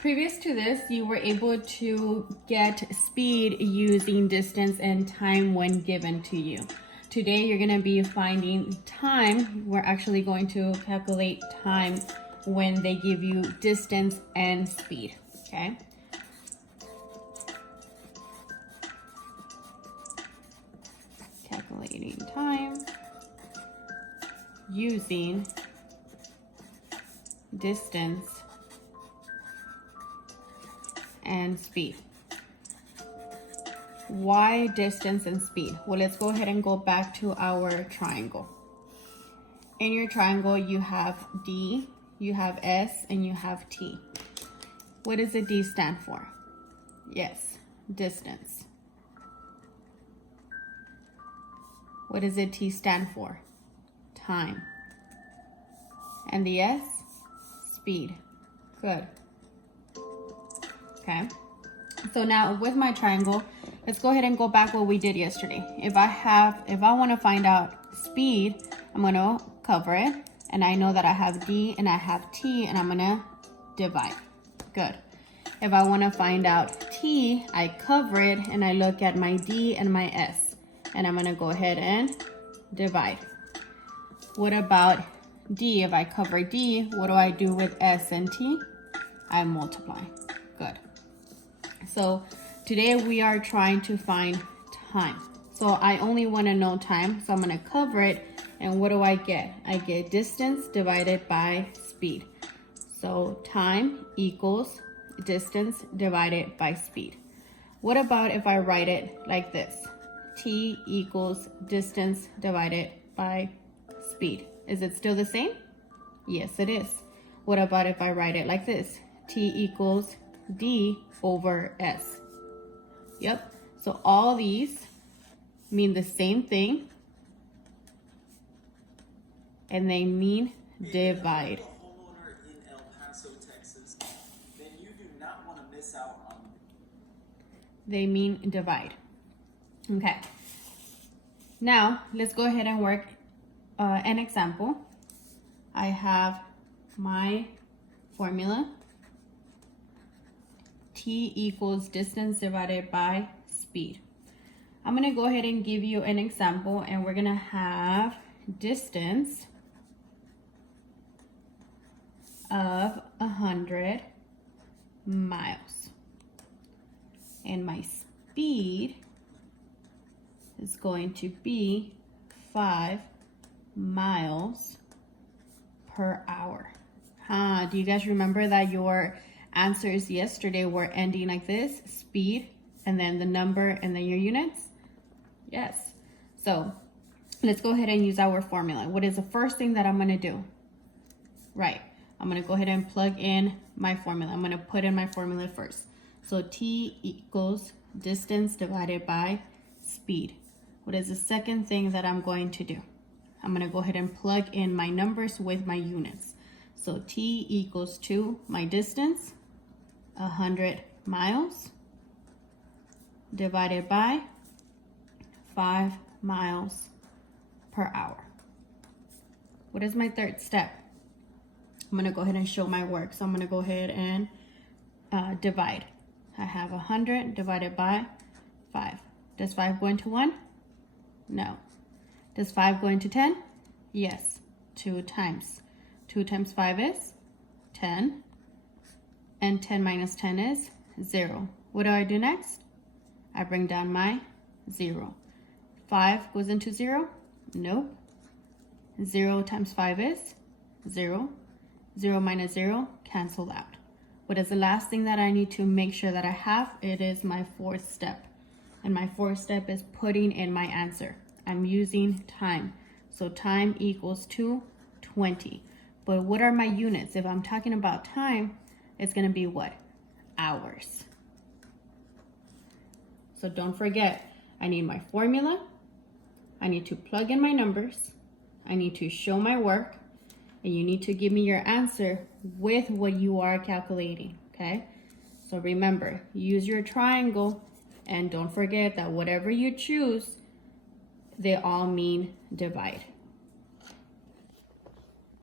Previous to this, you were able to get speed using distance and time when given to you. Today, you're gonna be finding time. We're actually going to calculate time when they give you distance and speed, okay? Calculating time using distance and speed. Why distance and speed? Well, let's go ahead and go back to our triangle. In your triangle, you have D, you have S, and you have T. What does the D stand for? Yes, distance. What does the T stand for? Time. And the S? Speed. Good. Okay. So now with my triangle, let's go ahead and go back what we did yesterday. If I want to find out speed, I'm going to cover it. And I know that I have D and I have T, and I'm going to divide. Good. If I want to find out T, I cover it and I look at my D and my S. And I'm going to go ahead and divide. What about D? If I cover D, what do I do with S and T? I multiply. Good. So today we are trying to find time. So I only want to know time, so I'm going to cover it. And what do I get? I get distance divided by speed. So time equals distance divided by speed. What about if I write it like this? T equals distance divided by speed. Is it still the same? Yes, it is. What about if I write it like this? T equals D over S. Yep. So all these mean the same thing, and they mean divide. They mean divide. Okay. Now let's go ahead and work an example. I have my formula. T equals distance divided by speed. I'm going to go ahead and give you an example, and we're going to have distance of 100 miles. And my speed is going to be 5 miles per hour. Do you guys remember that your answers yesterday were ending like this? Speed, and then the number, and then your units? Yes. So let's go ahead and use our formula. What is the first thing that I'm going to do? Right. I'm going to go ahead and plug in my formula. I'm going to put in my formula first. So T equals distance divided by speed. What is the second thing that I'm going to do? I'm going to go ahead and plug in my numbers with my units. So T equals to my distance, 100 miles, divided by 5 miles per hour. What is my third step? I'm going to go ahead and show my work. So I'm going to go ahead and divide. I have 100 divided by 5. Does 5 go into 1? No. Does 5 go into 10? Yes. 2 times. 2 times 5 is 10. And 10 minus 10 is 0. What do I do next? I bring down my 0. 5 goes into 0? Nope. 0 times 5 is 0. 0 minus 0, cancel out. What is the last thing that I need to make sure that I have? It is my fourth step. And my fourth step is putting in my answer. I'm using time. So time equals to 20. But what are my units? If I'm talking about time, it's going to be what? Hours. So don't forget, I need my formula. I need to plug in my numbers. I need to show my work. And you need to give me your answer with what you are calculating, okay? So remember, use your triangle, and don't forget that whatever you choose, they all mean divide.